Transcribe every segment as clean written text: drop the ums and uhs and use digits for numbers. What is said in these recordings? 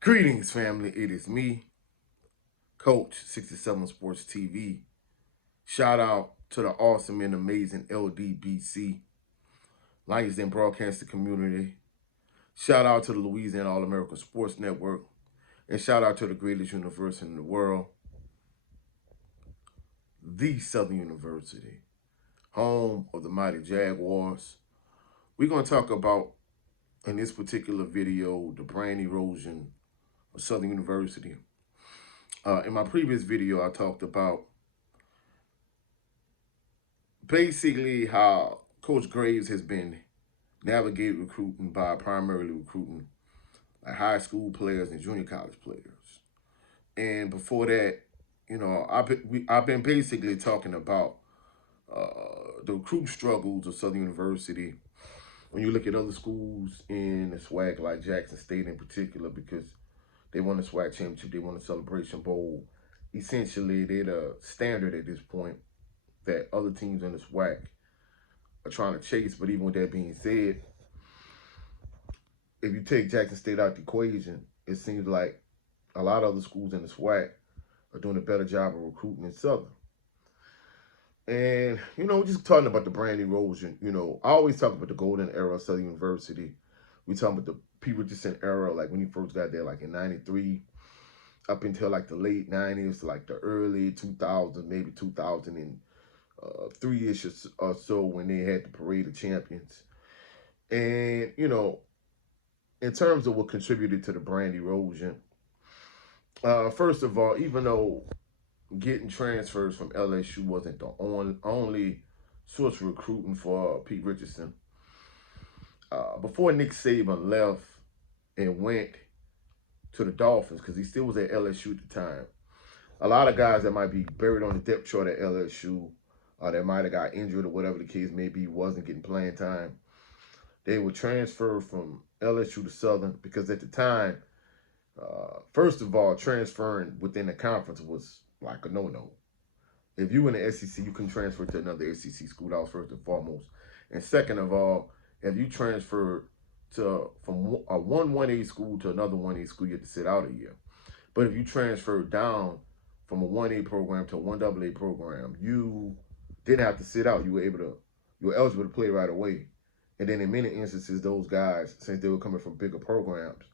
Greetings, family. It is me, Coach 67 Sports TV. Shout out to the awesome and amazing LDBC, Lions Den Broadcasting Community. Shout out to the Louisiana All American Sports Network. And shout out to the greatest university in the world, the Southern University, home of the mighty Jaguars. We're going to talk about, in this particular video, the brand erosion of Southern University. In my previous video, I talked about basically how Coach Graves has been navigating recruiting by primarily recruiting like high school players and junior college players. And before that, I've been basically talking about the recruiting struggles of Southern University. When you look at other schools in the SWAC, like Jackson State in particular, because they won the SWAC championship, they won the Celebration Bowl. Essentially, they're the standard at this point that other teams in the SWAC are trying to chase. But even with that being said, if you take Jackson State out the equation, it seems like a lot of other schools in the SWAC are doing a better job of recruiting in Southern. And, just talking about the brand erosion, I always talk about the golden era of Southern University. We talking about the P. Richardson era, like when he first got there, like in 93, up until like the late 90s to like the early 2000s, maybe 2003-ish or so when they had the Parade of Champions. And, in terms of what contributed to the brand erosion, first of all, even though getting transfers from LSU wasn't the only source of recruiting for Pete Richardson, before Nick Saban left and went to the Dolphins, because he still was at LSU at the time, a lot of guys that might be buried on the depth chart at LSU, that might have got injured or whatever the case may be, wasn't getting playing time, they would transfer from LSU to Southern, because at the time, first of all, transferring within the conference was like a no-no. If you were in the SEC, you couldn't transfer to another SEC school. That was first and foremost. And second of all, if you transferred from a 1-1A school to another 1A school, you had to sit out a year. But if you transferred down from a 1A program to a 1AA program, you didn't have to sit out. You were eligible to play right away. And then in many instances, those guys, since they were coming from bigger programs,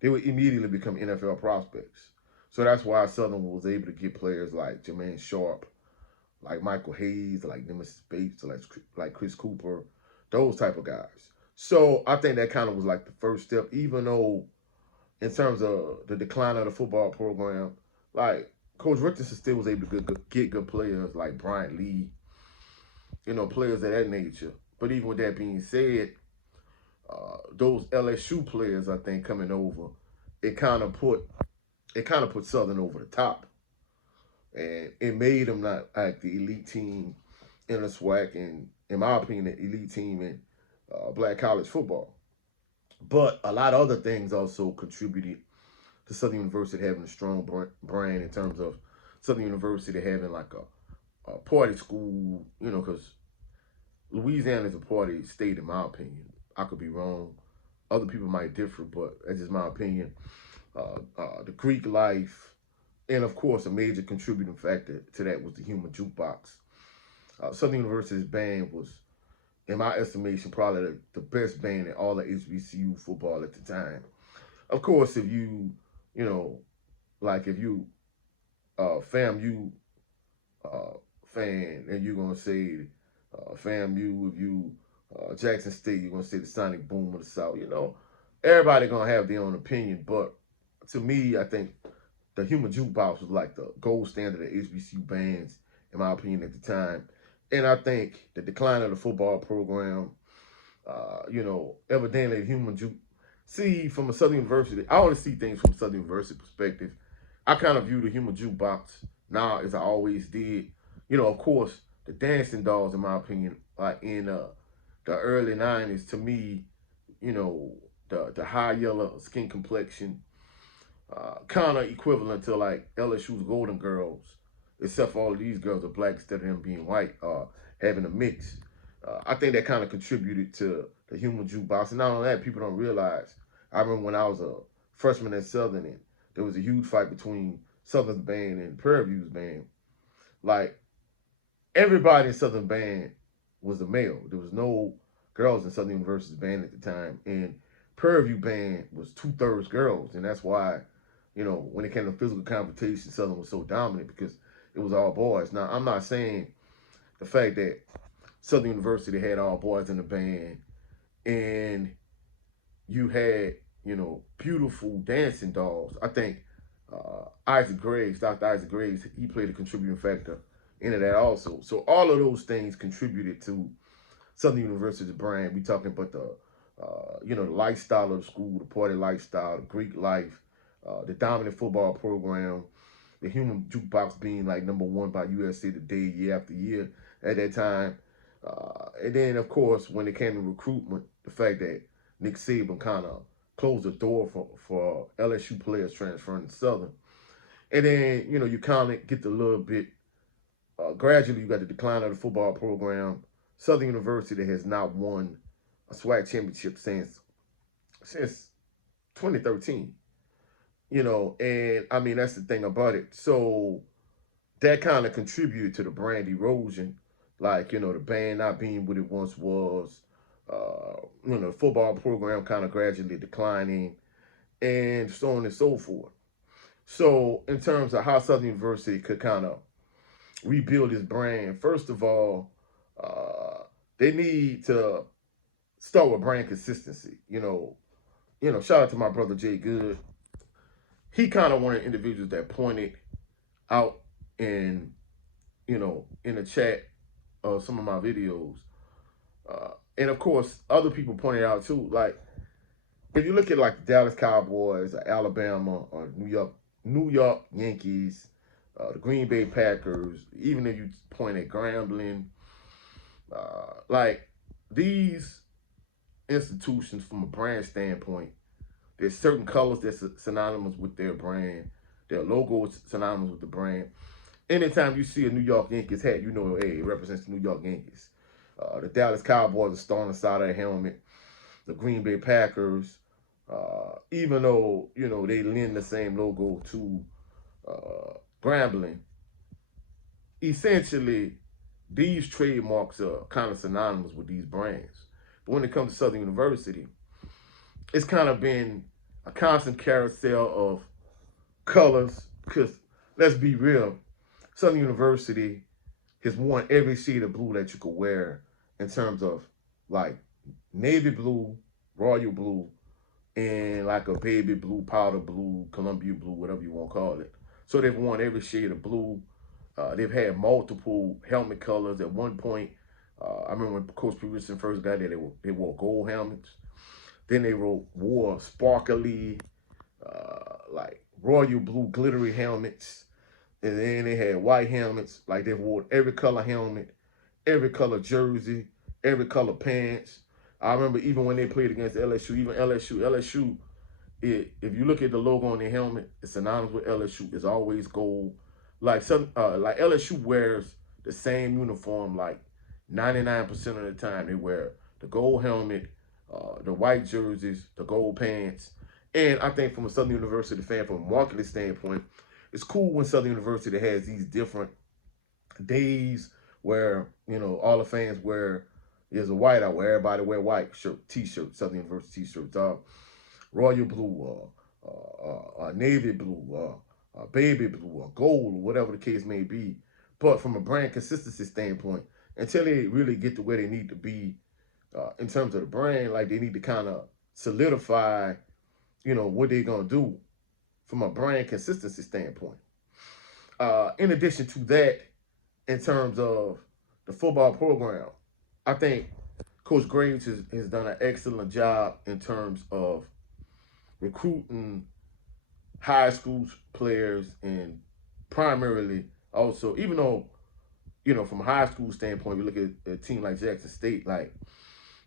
they would immediately become NFL prospects. So that's why Southern was able to get players like Jermaine Sharp, like Michael Hayes, like Nemesis Bates, like Chris Cooper, those type of guys. So I think that kind of was like the first step, even though in terms of the decline of the football program, like Coach Richardson still was able to get good players like Bryant Lee, players of that nature. But even with that being said, those LSU players, I think, coming over, it kind of put Southern over the top, and it made them not like the elite team in the SWAC, and in my opinion, the elite team in black college football. But a lot of other things also contributed to Southern University having a strong brand in terms of Southern University having like a party school, because Louisiana is a party state in my opinion. I could be wrong. Other people might differ, but that's just my opinion. The Greek life, and of course, a major contributing factor to that was the Human Jukebox. Southern University's band was, in my estimation, probably the best band in all of HBCU football at the time. Of course, if you, if you FAMU fan, and you're gonna say FAMU. If you Jackson State, you're gonna say the Sonic Boom of the South. Everybody gonna have their own opinion, but to me, I think the Human Jukebox was like the gold standard of HBCU bands, in my opinion, at the time. And I think the decline of the football program, evidently Human Juke. See, from a Southern University, I only see things from a Southern University perspective. I kind of view the Human Jukebox now as I always did. Of course, the Dancing Dolls, in my opinion, like in the early 90s, to me, the high yellow skin complexion, kind of equivalent to like LSU's Golden Girls, except for all of these girls are black instead of them being white, having a mix. I think that kind of contributed to the Human Jukebox. And not only that, people don't realize. I remember when I was a freshman at Southern, and there was a huge fight between Southern's band and Prairie View's band. Like, everybody in Southern band was a male. There was no girls in Southern University's band at the time, and Prairie View band was 2/3 girls, and that's why, when it came to physical competition, Southern was so dominant because it was all boys. Now, I'm not saying the fact that Southern University had all boys in the band and you had, beautiful dancing dolls. I think Dr. Isaac Graves, he played a contributing factor into that also. So all of those things contributed to Southern University's brand. We talking about the lifestyle of the school, the party lifestyle, the Greek life, the dominant football program, the Human Jukebox being like #1 by USA Today year after year at that time. And then, of course, when it came to recruitment, the fact that Nick Saban kind of closed the door for LSU players transferring to Southern. And then, you kind of get a little bit, gradually you got the decline of the football program. Southern University has not won a SWAC championship since 2013. And I mean, that's the thing about it. So that kind of contributed to the brand erosion, like, the band not being what it once was, the football program kind of gradually declining, and so on and so forth. So in terms of how Southern University could kind of rebuild its brand, first of all, they need to start with brand consistency. Shout out to my brother Jay Good. He kind of one of the individuals that pointed out in the chat of some of my videos. And of course, other people pointed out too. Like, if you look at like the Dallas Cowboys, or Alabama, or New York Yankees, the Green Bay Packers, even if you point at Grambling, like these institutions from a brand standpoint, there's certain colors that's synonymous with their brand. Their logo is synonymous with the brand. Anytime you see a New York Yankees hat, hey, it represents the New York Yankees. The Dallas Cowboys, a star on the side of their helmet. The Green Bay Packers, even though, they lend the same logo to Grambling, essentially, these trademarks are kind of synonymous with these brands. But when it comes to Southern University, it's kind of been a constant carousel of colors because, let's be real, Southern University has worn every shade of blue that you could wear in terms of like navy blue, royal blue, and like a baby blue, powder blue, Columbia blue, whatever you want to call it. So they've worn every shade of blue. They've had multiple helmet colors. At one point, I remember when Coach Peterson first got there, they wore gold helmets. Then they wore sparkly, like royal blue glittery helmets. And then they had white helmets. Like they wore every color helmet, every color jersey, every color pants. I remember even when they played against LSU, even LSU, if you look at the logo on their helmet, it's synonymous with LSU. It's always gold. Like LSU wears the same uniform like 99% of the time. They wear the gold helmet, the white jerseys, the gold pants. And I think from a Southern University fan, from a marketing standpoint, it's cool when Southern University has these different days where, all the fans wear, there's a whiteout where everybody wear white shirt, t-shirt, Southern University t-shirts, royal blue, navy blue, baby blue, or gold, or whatever the case may be. But from a brand consistency standpoint, until they really get to where they need to be in terms of the brand, like they need to kind of solidify, what they're going to do from a brand consistency standpoint. In addition to that, in terms of the football program, I think Coach Graves has done an excellent job in terms of recruiting high school players, and primarily also, even though, from a high school standpoint, we look at a team like Jackson State, like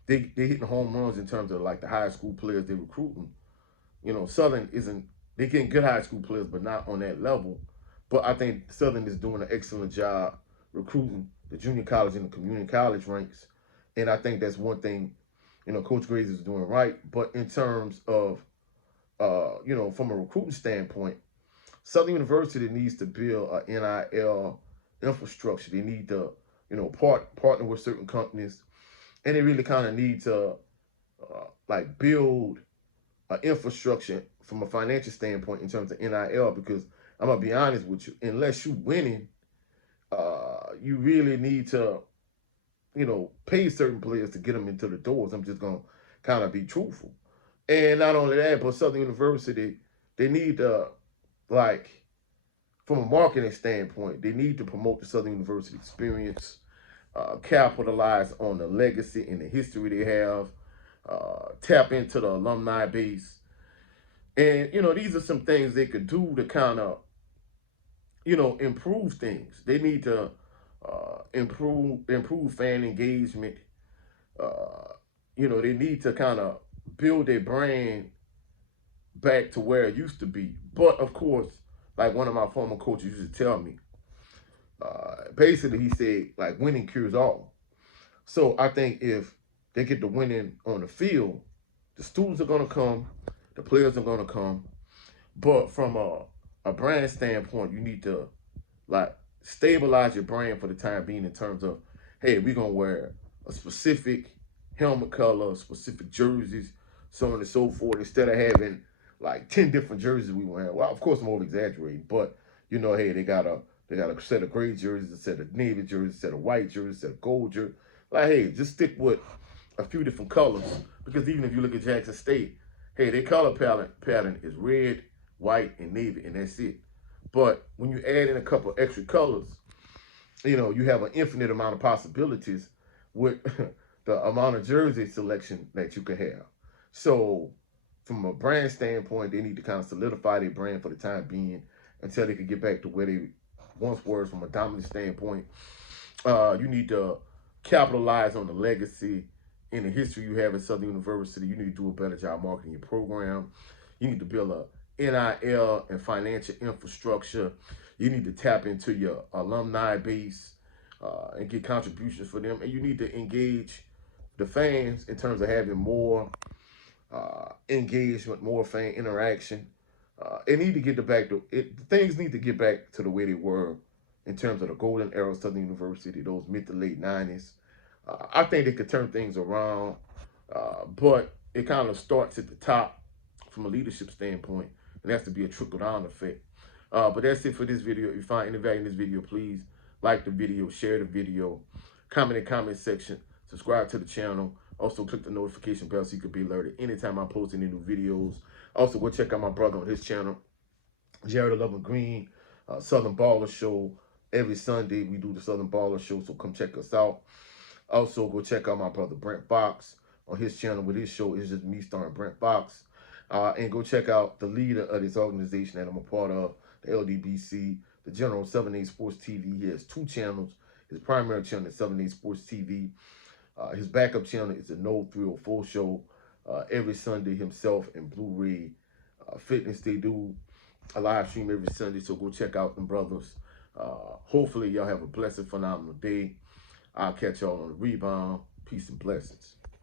they hitting home runs in terms of like the high school players they're recruiting. Southern isn't, they getting good high school players, but not on that level. But I think Southern is doing an excellent job recruiting the junior college and the community college ranks. And I think that's one thing, Coach Graves is doing right. But in terms of from a recruiting standpoint, Southern University needs to build a NIL infrastructure. They need to, partner with certain companies, and they really kind of need to like build an infrastructure from a financial standpoint in terms of NIL. Because I'm gonna be honest with you, unless you winning, you really need to, pay certain players to get them into the doors. I'm just gonna kind of be truthful. And not only that, but Southern University, they need to, like, from a marketing standpoint, they need to promote the Southern University experience, capitalize on the legacy and the history they have, tap into the alumni base. And, these are some things they could do to kind of, improve things. They need to improve fan engagement. They need to kind of build their brand back to where it used to be. But of course, like one of my former coaches used to tell me, basically he said, like, winning cures all. So I think if they get the winning on the field, the students are gonna come, the players are gonna come. But from a brand standpoint, you need to, like, stabilize your brand for the time being in terms of, hey, we're gonna wear a specific helmet color, specific jerseys, so on and so forth, instead of having like 10 different jerseys we wear. Well, of course I'm over exaggerating, but hey, they got a set of gray jerseys, a set of navy jerseys, a set of white jerseys, a set of gold jerseys. Like, hey, just stick with a few different colors. Because even if you look at Jackson State, hey, their color pattern is red, white, and navy, and that's it. But when you add in a couple extra colors, you have an infinite amount of possibilities with the amount of jersey selection that you could have. So, from a brand standpoint, they need to kind of solidify their brand for the time being until they can get back to where they once were from a dominant standpoint. You need to capitalize on the legacy and the history you have at Southern University. You need to do a better job marketing your program. You need to build a NIL and financial infrastructure. You need to tap into your alumni base and get contributions for them. And you need to engage the fans in terms of having more engagement, more fan interaction. It need to get back to it. Things need to get back to the way they were in terms of the golden era of Southern University, those mid to late '90s. I think they could turn things around, but it kind of starts at the top from a leadership standpoint, and that's to be a trickle down effect. But that's it for this video. If you find any value in this video, please like the video, share the video, comment in the comment section, subscribe to the channel. Also, click the notification bell so you can be alerted anytime I post any new videos. Also, go check out my brother on his channel, Jared Love Green, Southern Baller Show. Every Sunday, we do the Southern Baller Show, so come check us out. Also, go check out my brother Brent Fox on his channel, with his show is just me starring Brent Fox. And go check out the leader of this organization that I'm a part of, the LDBC, the General 7A Sports TV. He has 2 channels. His primary channel is 7A Sports TV. His backup channel is the No 304 Show. Every Sunday, himself and Blue Ray Fitness, they do a live stream every Sunday, so go check out them brothers. Hopefully, y'all have a blessed, phenomenal day. I'll catch y'all on the rebound. Peace and blessings.